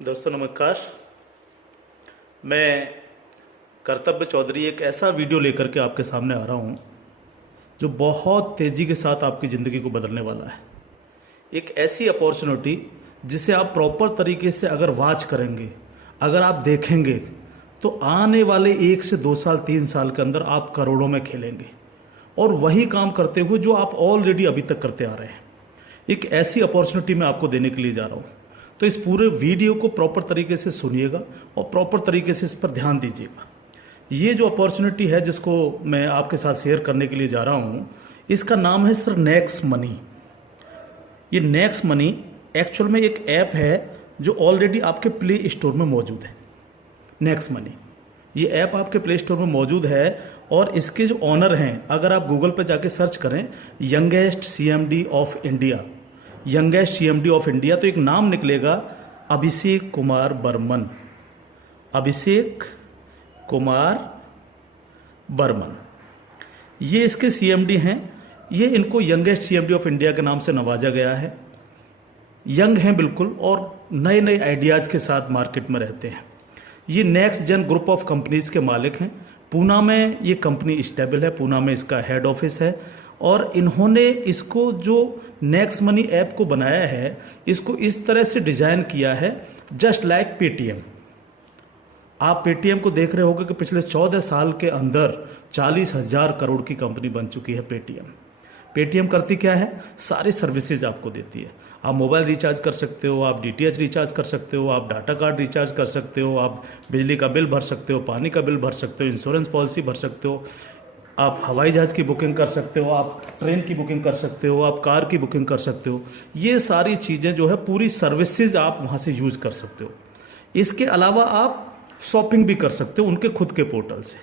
दोस्तों नमस्कार। मैं कर्तव्य चौधरी एक ऐसा वीडियो लेकर के आपके सामने आ रहा हूँ जो बहुत तेज़ी के साथ आपकी ज़िंदगी को बदलने वाला है। एक ऐसी अपॉर्चुनिटी जिसे आप प्रॉपर तरीके से अगर वॉच करेंगे, अगर आप देखेंगे तो आने वाले 1 से 2 साल 3 साल के अंदर आप करोड़ों में खेलेंगे और वही काम करते हुए जो आप ऑलरेडी अभी तक करते आ रहे हैं। एक ऐसी अपॉर्चुनिटी मैं आपको देने के लिए जा रहा हूँ, तो इस पूरे वीडियो को प्रॉपर तरीके से सुनिएगा और प्रॉपर तरीके से इस पर ध्यान दीजिएगा। ये जो अपॉर्चुनिटी है जिसको मैं आपके साथ शेयर करने के लिए जा रहा हूँ, इसका नाम है सर नेक्स्ट मनी। ये नेक्स्ट मनी एक्चुअल में एक ऐप है जो ऑलरेडी आपके प्ले स्टोर में मौजूद है। नेक्स्ट मनी ये ऐप आपके प्ले स्टोर में मौजूद है और इसके जो ऑनर हैं, अगर आप गूगल पर जाके सर्च करें youngest CMD of India, youngest CMD of India, तो एक नाम निकलेगा अभिषेक कुमार बर्मन। अभिषेक कुमार बर्मन ये इसके सीएमडी हैं। ये इनको यंगेस्ट सीएमडी ऑफ इंडिया के नाम से नवाजा गया है। यंग हैं बिल्कुल और नए नए आइडियाज़ के साथ मार्केट में रहते हैं। ये next gen group of companies के मालिक हैं। पूना में ये कंपनी स्टेबल है, पूना में इसका हेड ऑफिस है और इन्होंने इसको जो नेक्स्ट मनी ऐप को बनाया है, इसको इस तरह से डिज़ाइन किया है जस्ट लाइक पेटीएम। आप पेटीएम को देख रहे होंगे कि पिछले 14 साल के अंदर 40,000 करोड़ की कंपनी बन चुकी है पेटीएम। पेटीएम करती क्या है? सारी सर्विसेज आपको देती है। आप मोबाइल रिचार्ज कर सकते हो, आप डीटीएच रिचार्ज कर सकते हो, आप डाटा कार्ड रिचार्ज कर सकते हो, आप बिजली का बिल भर सकते हो, पानी का बिल भर सकते हो, इंश्योरेंस पॉलिसी भर सकते हो, आप हवाई जहाज़ की बुकिंग कर सकते हो, आप ट्रेन की बुकिंग कर सकते हो, आप कार की बुकिंग कर सकते हो। ये सारी चीज़ें जो है पूरी सर्विसेज आप वहाँ से यूज़ कर सकते हो। इसके अलावा आप शॉपिंग भी कर सकते हो उनके खुद के पोर्टल से,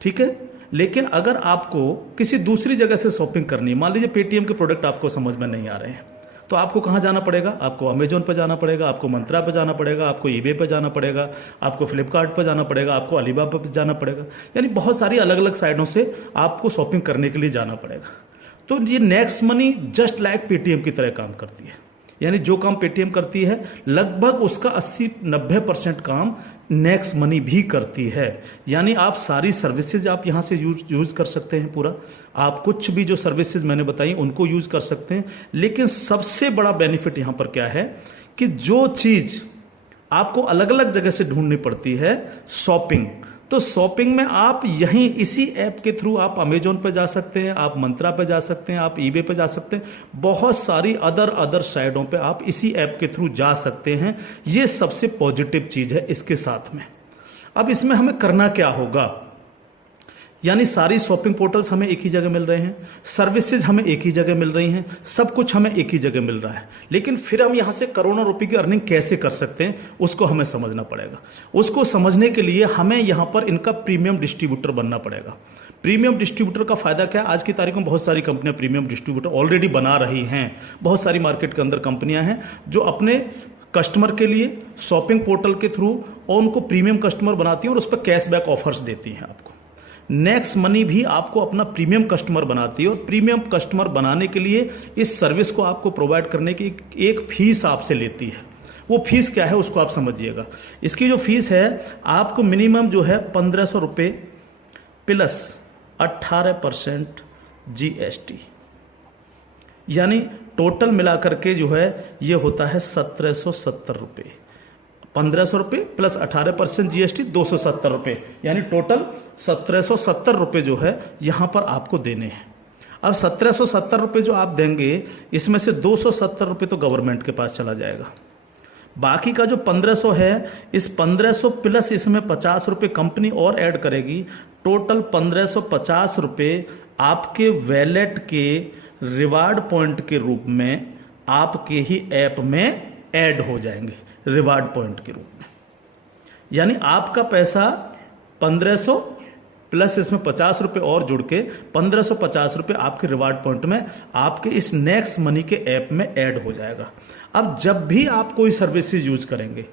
ठीक है। लेकिन अगर आपको किसी दूसरी जगह से शॉपिंग करनी है, मान लीजिए पेटीएम के प्रोडक्ट आपको समझ में नहीं आ रहे हैं, तो आपको कहाँ जाना पड़ेगा? आपको अमेजोन पर जाना पड़ेगा, आपको मंत्रा पर जाना पड़ेगा, आपको ईबे पर जाना पड़ेगा, आपको फ्लिपकार्ट पर जाना पड़ेगा, आपको अलीबाबा पर जाना पड़ेगा। यानी बहुत सारी अलग अलग साइटों से आपको शॉपिंग करने के लिए जाना पड़ेगा। तो ये next money just like Paytm की तरह काम करती है। यानी जो काम पेटीएम करती है लगभग उसका 80-90% काम नेक्स्ट मनी भी करती है। यानी आप सारी सर्विसेज आप यहाँ से यूज कर सकते हैं पूरा। आप कुछ भी जो सर्विसेज मैंने बताई उनको यूज कर सकते हैं। लेकिन सबसे बड़ा बेनिफिट यहाँ पर क्या है कि जो चीज़ आपको अलग अलग जगह से ढूंढनी पड़ती है, शॉपिंग, तो शॉपिंग में आप यहीं इसी ऐप के थ्रू आप अमेजोन पे जा सकते हैं, आप मंत्रा पे जा सकते हैं, आप ईबे पे जा सकते हैं, बहुत सारी अदर साइटों पे आप इसी ऐप के थ्रू जा सकते हैं। ये सबसे पॉजिटिव चीज़ है इसके साथ में। अब इसमें हमें करना क्या होगा? यानी सारी शॉपिंग पोर्टल्स हमें एक ही जगह मिल रहे हैं, सर्विसेज हमें एक ही जगह मिल रही हैं, सब कुछ हमें एक ही जगह मिल रहा है। लेकिन फिर हम यहाँ से करोड़ों रुपए की अर्निंग कैसे कर सकते हैं उसको हमें समझना पड़ेगा। उसको समझने के लिए हमें यहाँ पर इनका प्रीमियम डिस्ट्रीब्यूटर बनना पड़ेगा। प्रीमियम डिस्ट्रीब्यूटर का फायदा क्या है? आज की तारीख में बहुत सारी कंपनियां प्रीमियम डिस्ट्रीब्यूटर ऑलरेडी बना रही हैं। बहुत सारी मार्केट के अंदर कंपनियां हैं जो अपने कस्टमर के लिए शॉपिंग पोर्टल के थ्रू और उनको प्रीमियम कस्टमर बनाती हैं और उस पर कैशबैक ऑफर्स देती हैं आपको। नेक्स्ट मनी भी आपको अपना प्रीमियम कस्टमर बनाती है और प्रीमियम कस्टमर बनाने के लिए इस सर्विस को आपको प्रोवाइड करने की एक फीस आपसे लेती है। वो फीस क्या है उसको आप समझिएगा। इसकी जो फीस है आपको मिनिमम जो है 1,500 रुपये प्लस 18% GST, यानी टोटल मिलाकर के जो है ये होता है 1,770 रुपये। 1,500 रुपये प्लस 18% GST 270 रुपये, यानी टोटल 1,770 रुपये जो है यहाँ पर आपको देने हैं। अब 1,770 रुपये जो आप देंगे, इसमें से 270 रुपये तो गवर्नमेंट के पास चला जाएगा। बाकी का जो 1,500 है, इस 1,500 प्लस इसमें 50 रुपये कंपनी और ऐड करेगी। टोटल 1,550 रुपये आपके वैलेट के रिवार्ड पॉइंट के रूप में आपके ही ऐप में ऐड हो जाएंगे, रिवार्ड पॉइंट के रूप में। यानी आपका पैसा 1,500 प्लस इसमें 50 रुपये और जुड़ के 1,550 रुपये आपके रिवार्ड पॉइंट में आपके इस नेक्स्ट मनी के ऐप में ऐड हो जाएगा। अब जब भी आप कोई सर्विसेज यूज करेंगे,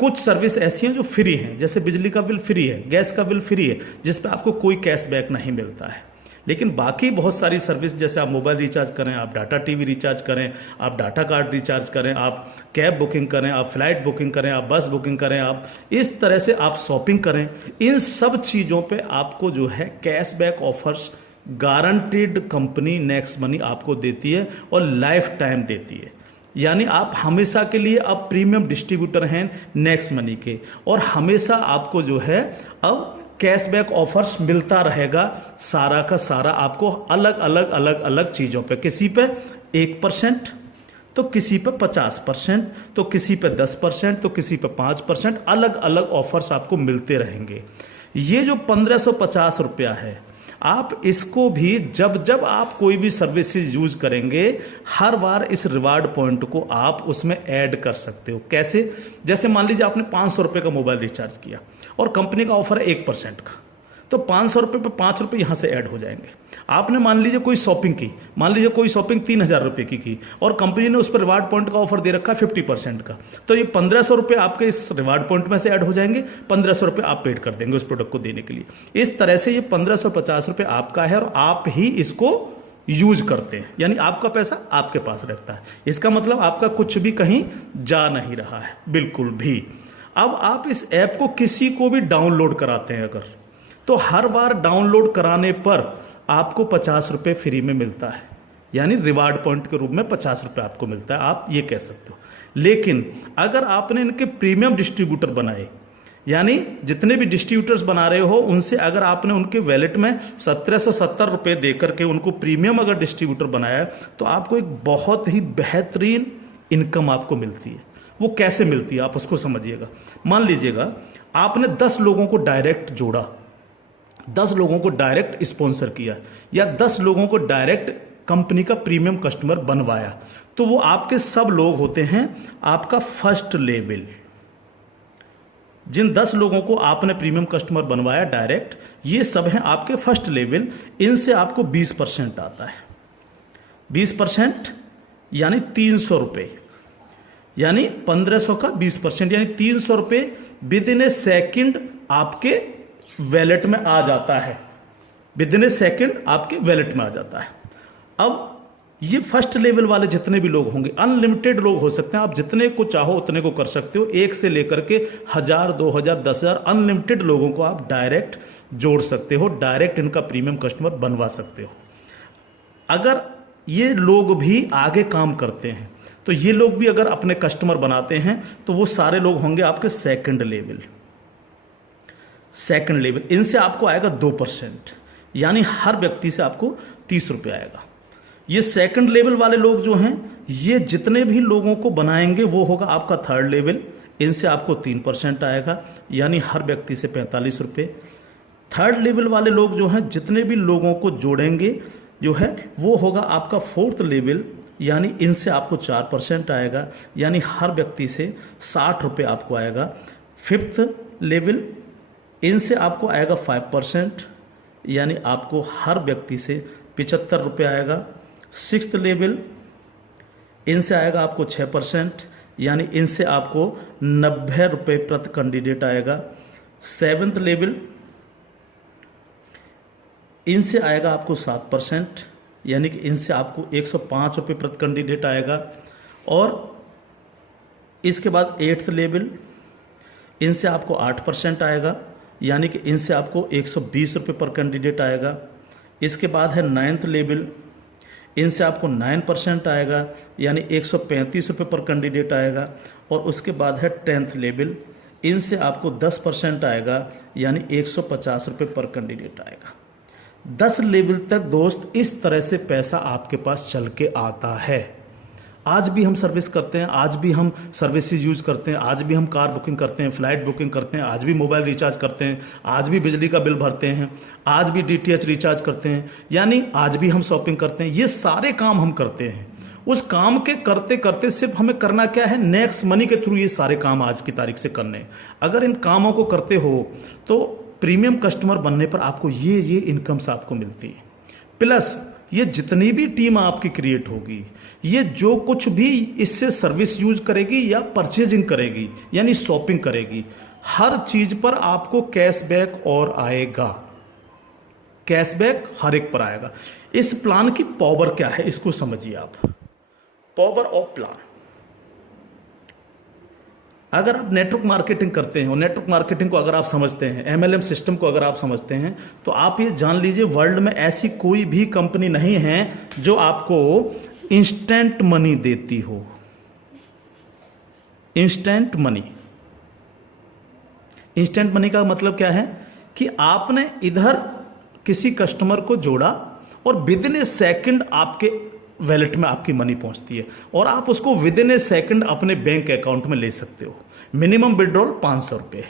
कुछ सर्विस ऐसी हैं जो फ्री हैं, जैसे बिजली का बिल फ्री है, गैस का बिल फ्री है, जिस पे आपको कोई कैशबैक नहीं मिलता है। लेकिन बाकी बहुत सारी सर्विस, जैसे आप मोबाइल रिचार्ज करें, आप डाटा टीवी रिचार्ज करें, आप डाटा कार्ड रिचार्ज करें, आप कैब बुकिंग करें, आप फ्लाइट बुकिंग करें, आप बस बुकिंग करें, आप इस तरह से आप शॉपिंग करें, इन सब चीज़ों पे आपको जो है cashback offers guaranteed company next money आपको देती है और लाइफ टाइम देती है। यानी आप हमेशा के लिए अब प्रीमियम डिस्ट्रीब्यूटर हैं नेक्स्ट मनी के, और हमेशा आपको जो है अब कैशबैक ऑफर्स मिलता रहेगा, सारा का सारा आपको अलग अलग अलग अलग चीज़ों पे, किसी पे 1%, तो किसी पे 50%, तो किसी पे 10%, तो किसी पे 5%, अलग अलग ऑफर्स आपको मिलते रहेंगे। ये जो 1550 रुपया है, आप इसको भी जब जब आप कोई भी सर्विसेज यूज करेंगे, हर बार इस रिवार्ड पॉइंट को आप उसमें ऐड कर सकते हो। कैसे? जैसे मान लीजिए आपने 500 रुपये का मोबाइल रिचार्ज किया और कंपनी का ऑफर है 1% का, तो 500 रुपये पे 5 रुपये यहाँ से ऐड हो जाएंगे। आपने मान लीजिए कोई शॉपिंग की, मान लीजिए कोई शॉपिंग 3000 रुपये की और कंपनी ने उस पर रिवार्ड पॉइंट का ऑफर दे रखा है 50% का, तो ये 1500 रुपये आपके इस रिवार्ड पॉइंट में से ऐड हो जाएंगे, 1500 रुपये आप पेड कर देंगे उस प्रोडक्ट को देने के लिए। इस तरह से ये 1550 रुपये आपका है और आप ही इसको यूज करते हैं, यानी आपका पैसा आपके पास रहता है। इसका मतलब आपका कुछ भी कहीं जा नहीं रहा है, बिल्कुल भी। अब आप इस ऐप को किसी को भी डाउनलोड कराते हैं अगर, तो हर बार डाउनलोड कराने पर आपको 50 रुपये फ्री में मिलता है, यानी रिवार्ड पॉइंट के रूप में 50 रुपये आपको मिलता है, आप ये कह सकते हो। लेकिन अगर आपने इनके प्रीमियम डिस्ट्रीब्यूटर बनाए, यानी जितने भी डिस्ट्रीब्यूटर्स बना रहे हो उनसे अगर आपने उनके वैलेट में 1770 रुपये दे करके उनको प्रीमियम अगर डिस्ट्रीब्यूटर बनाया, तो आपको एक बहुत ही बेहतरीन इनकम आपको मिलती है। वो कैसे मिलती है आप उसको समझिएगा। मान लीजिएगा आपने 10 लोगों को डायरेक्ट जोड़ा, 10 लोगों को डायरेक्ट स्पॉन्सर किया, या 10 लोगों को डायरेक्ट कंपनी का प्रीमियम कस्टमर बनवाया, तो वो आपके सब लोग होते हैं आपका फर्स्ट लेवल। जिन 10 लोगों को आपने प्रीमियम कस्टमर बनवाया डायरेक्ट, ये सब हैं आपके फर्स्ट लेवल। इनसे आपको 20% आता है। 20% यानी 300 रुपये, यानी 1500 का 20%, यानी 300 रुपये विद इन ए सेकेंड आपके वैलेट में आ जाता है। विद इन ए सेकेंड आपके वैलेट में आ जाता है। अब ये फर्स्ट लेवल वाले जितने भी लोग होंगे, अनलिमिटेड लोग हो सकते हैं, आप जितने को चाहो उतने को कर सकते हो, 1 से लेकर के 1000, 2000, 10,000 अनलिमिटेड लोगों को आप डायरेक्ट जोड़ सकते हो, डायरेक्ट इनका प्रीमियम कस्टमर बनवा सकते हो। अगर ये लोग भी आगे काम करते हैं, तो ये लोग भी अगर अपने कस्टमर बनाते हैं, तो वो सारे लोग होंगे आपके सेकंड लेवल। सेकंड लेवल, इनसे आपको आएगा 2%, यानी हर व्यक्ति से आपको 30 रुपये आएगा। ये सेकंड लेवल वाले लोग जो हैं, ये जितने भी लोगों को बनाएंगे वो होगा आपका थर्ड लेवल। इनसे आपको 3% आएगा, यानी हर व्यक्ति से 45 रुपये। थर्ड लेवल वाले लोग जो हैं, जितने भी लोगों को जोड़ेंगे जो है, वो होगा आपका फोर्थ लेवल, यानी इनसे आपको 4% आएगा, यानी हर व्यक्ति से 60 रुपये आपको आएगा। फिफ्थ लेवल, इनसे आपको आएगा 5%, यानी आपको हर व्यक्ति से 75 रुपये आएगा। सिक्स्थ लेवल, इनसे आएगा आपको 6%, यानी इनसे आपको 90 रुपये प्रति कैंडिडेट आएगा। सेवन्थ लेवल, इनसे आएगा आपको 7%, यानी कि इनसे आपको 105 रुपये प्रति कैंडिडेट आएगा। और इसके बाद 8th लेवल, इनसे आपको 8% आएगा, यानी कि इनसे आपको 120 रुपये पर कैंडिडेट आएगा। इसके बाद है 9th लेवल, इनसे आपको 9% आएगा, यानी 135 रुपये पर कैंडिडेट आएगा। और उसके बाद है 10th लेवल, इनसे आपको 10% आएगा, यानी 150 रुपये पर कैंडिडेट आएगा। 10 लेवल तक दोस्त इस तरह से पैसा आपके पास चल के आता है। आज भी हम सर्विस करते हैं, आज भी हम सर्विसेज यूज करते हैं, आज भी हम कार बुकिंग करते हैं, फ्लाइट बुकिंग करते हैं, आज भी मोबाइल रिचार्ज करते हैं, आज भी बिजली का बिल भरते हैं, आज भी DTH रिचार्ज करते हैं, यानी आज भी हम शॉपिंग करते हैं। ये सारे काम हम करते हैं। उस काम के करते करते सिर्फ हमें करना क्या है, नेक्स्ट मनी के थ्रू ये सारे काम आज की तारीख से करने हैं। अगर इन कामों को करते हो तो प्रीमियम कस्टमर बनने पर आपको ये इनकम्स आपको मिलती है। प्लस ये जितनी भी टीम आपकी क्रिएट होगी, ये जो कुछ भी इससे सर्विस यूज करेगी या परचेजिंग करेगी, यानी शॉपिंग करेगी, हर चीज पर आपको कैशबैक और आएगा। कैशबैक हर एक पर आएगा। इस प्लान की पावर क्या है इसको समझिए आप। पावर ऑफ प्लान, अगर आप नेटवर्क मार्केटिंग करते हैं और नेटवर्क मार्केटिंग को अगर आप समझते हैं, एमएलएम सिस्टम को अगर आप समझते हैं, तो आप ये जान लीजिए वर्ल्ड में ऐसी कोई भी कंपनी नहीं है जो आपको इंस्टेंट मनी देती हो। इंस्टेंट मनी, इंस्टेंट मनी का मतलब क्या है कि आपने इधर किसी कस्टमर को जोड़ा और विद इन ए सेकेंड आपके वैलेट में आपकी मनी पहुंचती है और आप उसको विद इन ए सेकेंड अपने बैंक अकाउंट में ले सकते हो। मिनिमम विड्रॉल 500 रुपये,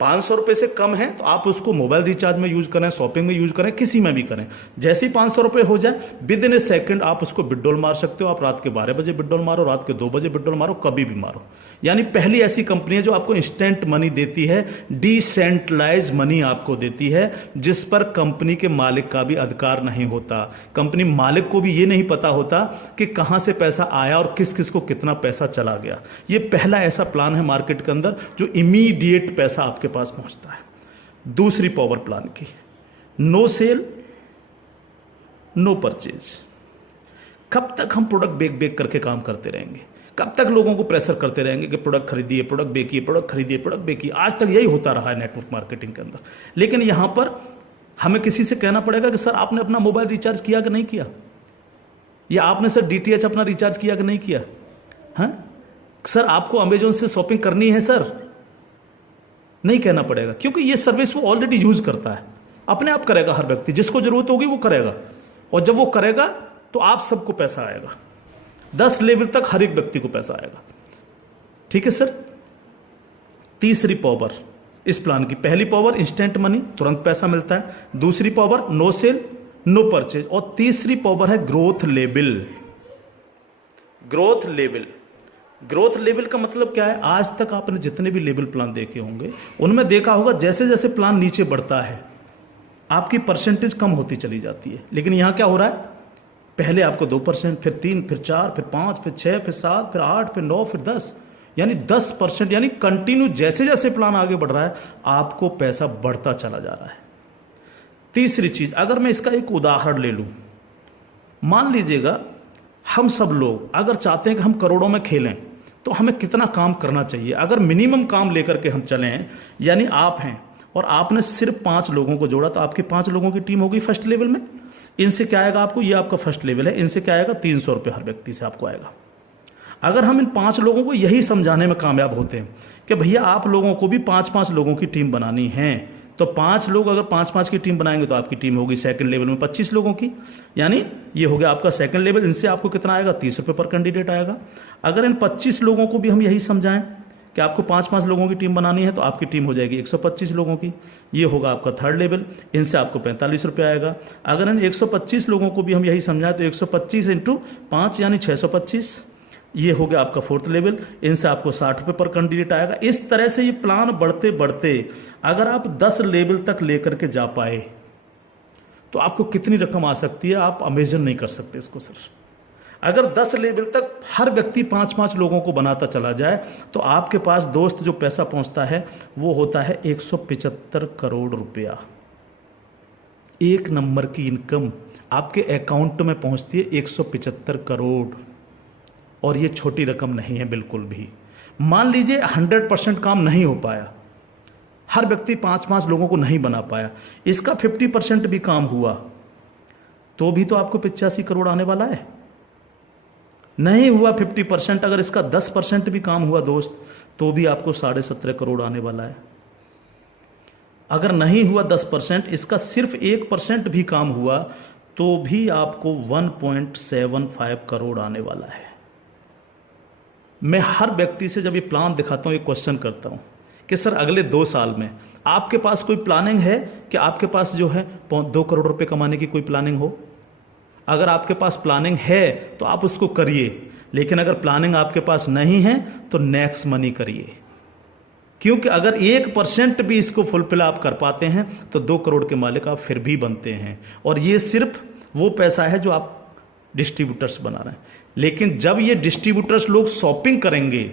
500 रुपये से कम है तो आप उसको मोबाइल रिचार्ज में यूज करें, शॉपिंग में यूज करें, किसी में भी करें। जैसे ही 500 रुपये हो जाए विद इन ए सेकेंड आप उसको विड्रॉल मार सकते हो। आप रात के 12 बजे विड्रॉल मारो, रात के 2 बजे विड्रॉल मारो, कभी भी मारो। यानी पहली ऐसी कंपनी है जो आपको इंस्टेंट मनी देती है, डिसेंट्रलाइज मनी आपको देती है, जिस पर कंपनी के मालिक का भी अधिकार नहीं होता। कंपनी मालिक को भी ये नहीं पता होता कि कहां से पैसा आया और किस किस को कितना पैसा चला गया। ये पहला ऐसा प्लान है मार्केट के अंदर जो इमीडिएट पैसा आपके पास पहुंचता है। दूसरी पावर प्लान की, नो सेल नो परचेज। कब तक हम प्रोडक्ट बेक बेक करके काम करते रहेंगे? कब तक लोगों को प्रेशर करते रहेंगे कि प्रोडक्ट खरीदिए, प्रोडक्ट बेचिए, प्रोडक्ट खरीदिए, प्रोडक्ट बेचिए? आज तक यही होता रहा है नेटवर्क मार्केटिंग के अंदर। लेकिन यहां पर हमें किसी से कहना पड़ेगा कि सर आपने अपना मोबाइल रिचार्ज किया कि नहीं किया, या आपने सर डीटीएच अपना रिचार्ज किया कि नहीं किया, हाँ सर आपको अमेजोन से शॉपिंग करनी है सर, नहीं कहना पड़ेगा, क्योंकि ये सर्विस वो ऑलरेडी यूज करता है। अपने आप करेगा, हर व्यक्ति जिसको जरूरत होगी वो करेगा, और जब वो करेगा तो आप सबको पैसा आएगा। 10 लेवल तक हर एक व्यक्ति को पैसा आएगा। ठीक है सर। तीसरी पावर इस प्लान की, पहली पावर इंस्टेंट मनी, तुरंत पैसा मिलता है। दूसरी power no sale no purchase, और तीसरी पावर है growth level. Growth level, growth level का मतलब क्या है? आज तक आपने जितने भी लेवल प्लान देखे होंगे उनमें देखा होगा जैसे जैसे प्लान नीचे बढ़ता है आपकी परसेंटेज कम होती चली जाती है। लेकिन यहां क्या हो रहा है? पहले आपको 2%, फिर 3, फिर 4, फिर 5, फिर 6, फिर 7, फिर 8, फिर 9, फिर 10, यानी 10%, यानी कंटिन्यू जैसे जैसे प्लान आगे बढ़ रहा है आपको पैसा बढ़ता चला जा रहा है। तीसरी चीज, अगर मैं इसका एक उदाहरण ले लूं, मान लीजिएगा हम सब लोग अगर चाहते हैं कि हम करोड़ों में खेलें तो हमें कितना काम करना चाहिए? अगर मिनिमम काम लेकर के हम चलें, यानी आप हैं और आपने सिर्फ 5 लोगों को जोड़ा तो आपकी 5 लोगों की टीम होगी फर्स्ट लेवल में। इनसे क्या आएगा आपको? ये आपका फर्स्ट लेवल है, इनसे क्या आएगा? 300 रुपये हर व्यक्ति से आपको आएगा। अगर हम इन 5 लोगों को यही समझाने में कामयाब होते हैं कि भैया आप लोगों को भी 5-5 लोगों की टीम बनानी है, तो 5 लोग अगर 5-5 की टीम बनाएंगे तो आपकी टीम होगी सेकंड लेवल में 25 लोगों की, यानी ये हो गया आपका सेकंड लेवल। इनसे आपको कितना आएगा? 30 रुपये पर कैंडिडेट आएगा। अगर इन 25 लोगों को भी हम यही समझाएं कि आपको 5-5 लोगों की टीम बनानी है तो आपकी टीम हो जाएगी 125 लोगों की, ये होगा आपका थर्ड लेवल। इनसे आपको 45 रुपये आएगा। अगर इन 125 लोगों को भी हम यही समझाएं तो 125 × 5 यानी 625, ये हो गया आपका फोर्थ लेवल। इनसे आपको 60 रुपये पर कैंडिडेट आएगा। इस तरह से ये प्लान बढ़ते बढ़ते अगर आप 10 लेवल तक लेकर के जा पाए तो आपको कितनी रकम आ सकती है आप इमेजिन नहीं कर सकते इसको सर। अगर 10 लेवल तक हर व्यक्ति 5-5 लोगों को बनाता चला जाए तो आपके पास दोस्त जो पैसा पहुंचता है वो होता है 175 करोड़ रुपया। एक नंबर की इनकम आपके अकाउंट में पहुंचती है 175 करोड़, और ये छोटी रकम नहीं है बिल्कुल भी। मान लीजिए 100% काम नहीं हो पाया, हर व्यक्ति 5-5 लोगों को नहीं बना पाया, इसका 50% भी काम हुआ तो भी तो आपको 85 करोड़ आने वाला है। नहीं हुआ 50%, अगर इसका 10% भी काम हुआ दोस्त तो भी आपको 17.5 करोड़ आने वाला है। अगर नहीं हुआ 10%, इसका सिर्फ 1% भी काम हुआ तो भी आपको 1.75 करोड़ आने वाला है। मैं हर व्यक्ति से जब ये प्लान दिखाता हूँ ये क्वेश्चन करता हूँ कि सर अगले 2 साल में आपके पास कोई प्लानिंग है कि आपके पास जो है 2 करोड़ रुपए कमाने की कोई प्लानिंग हो? अगर आपके पास प्लानिंग है तो आप उसको करिए, लेकिन अगर प्लानिंग आपके पास नहीं है तो नेक्स्ट मनी करिए, क्योंकि अगर 1% भी इसको फुलफिल आप कर पाते हैं तो 2 करोड़ के मालिक आप फिर भी बनते हैं। और ये सिर्फ वो पैसा है जो आप डिस्ट्रीब्यूटर्स बना रहे हैं। लेकिन जब ये डिस्ट्रीब्यूटर्स लोग शॉपिंग करेंगे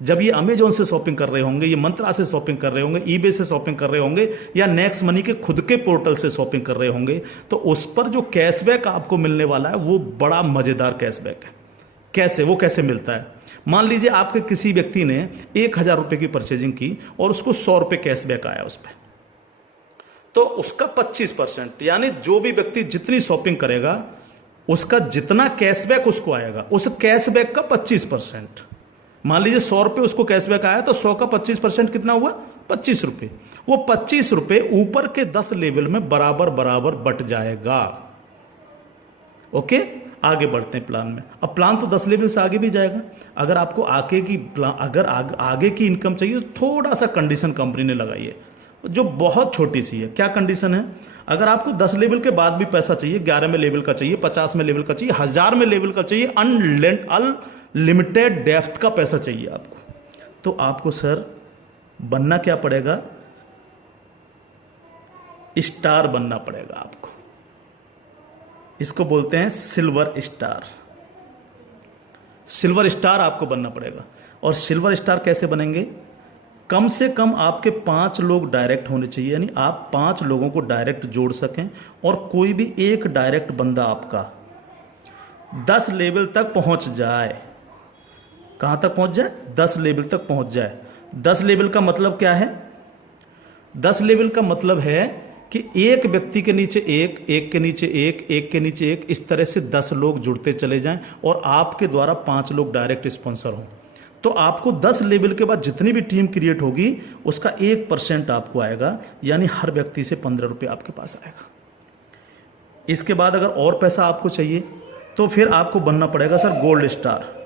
जब ये अमेजोन से शॉपिंग कर रहे होंगे, ये मंत्रा से शॉपिंग कर रहे होंगे, ईबे से शॉपिंग कर रहे होंगे, या नेक्स्ट मनी के खुद के पोर्टल से शॉपिंग कर रहे होंगे, तो उस पर जो कैशबैक आपको मिलने वाला है वो बड़ा मजेदार कैशबैक है। कैसे, वो कैसे मिलता है? मान लीजिए आपके किसी व्यक्ति ने 1,000 रुपए की परचेजिंग की और उसको 100 रुपए कैशबैक आया उस पर, तो उसका 25%, यानी जो भी व्यक्ति जितनी शॉपिंग करेगा उसका जितना कैशबैक उसको आएगा, उस कैशबैक का 25%। मान लीजिए 100 रुपए उसको कैशबैक आया, तो 100 का 25% कितना हुआ? 25 रुपए। वो 25 रुपए ऊपर के 10 लेवल में बराबर बराबर बट जाएगा। ओके, आगे बढ़ते हैं प्लान में। अब प्लान तो 10 लेवल से आगे भी जाएगा। अगर आपको आगे की इनकम चाहिए तो थोड़ा सा कंडीशन कंपनी ने लगाई है जो बहुत छोटी सी है। क्या कंडीशन है? अगर आपको 10 लेवल के बाद भी पैसा चाहिए, 11 में लेवल का चाहिए, 50 में लेवल का चाहिए, 1000 में लेवल का चाहिए, अनलिमिटेड डेप्थ का पैसा चाहिए आपको, तो आपको सर बनना क्या पड़ेगा? स्टार बनना पड़ेगा आपको। इसको बोलते हैं सिल्वर स्टार। सिल्वर स्टार आपको बनना पड़ेगा। और सिल्वर स्टार कैसे बनेंगे? कम से कम आपके 5 लोग डायरेक्ट होने चाहिए, यानी आप 5 लोगों को डायरेक्ट जोड़ सकें, और कोई भी एक डायरेक्ट बंदा आपका 10 लेवल तक पहुंच जाए। कहां तक पहुंच जाए? 10 लेवल तक पहुंच जाए। 10 लेवल का मतलब क्या है? 10 लेवल का मतलब है कि एक व्यक्ति के नीचे एक, एक के नीचे एक, एक के नीचे एक, इस तरह से 10 लोग जुड़ते चले जाएं और आपके द्वारा 5 लोग डायरेक्ट स्पॉन्सर हों। तो आपको 10 लेवल के बाद जितनी भी टीम क्रिएट होगी उसका 1% आपको आएगा, यानी हर व्यक्ति से 15 रुपये आपके पास आएगा। इसके बाद अगर और पैसा आपको चाहिए तो फिर आपको बनना पड़ेगा सर गोल्ड स्टार।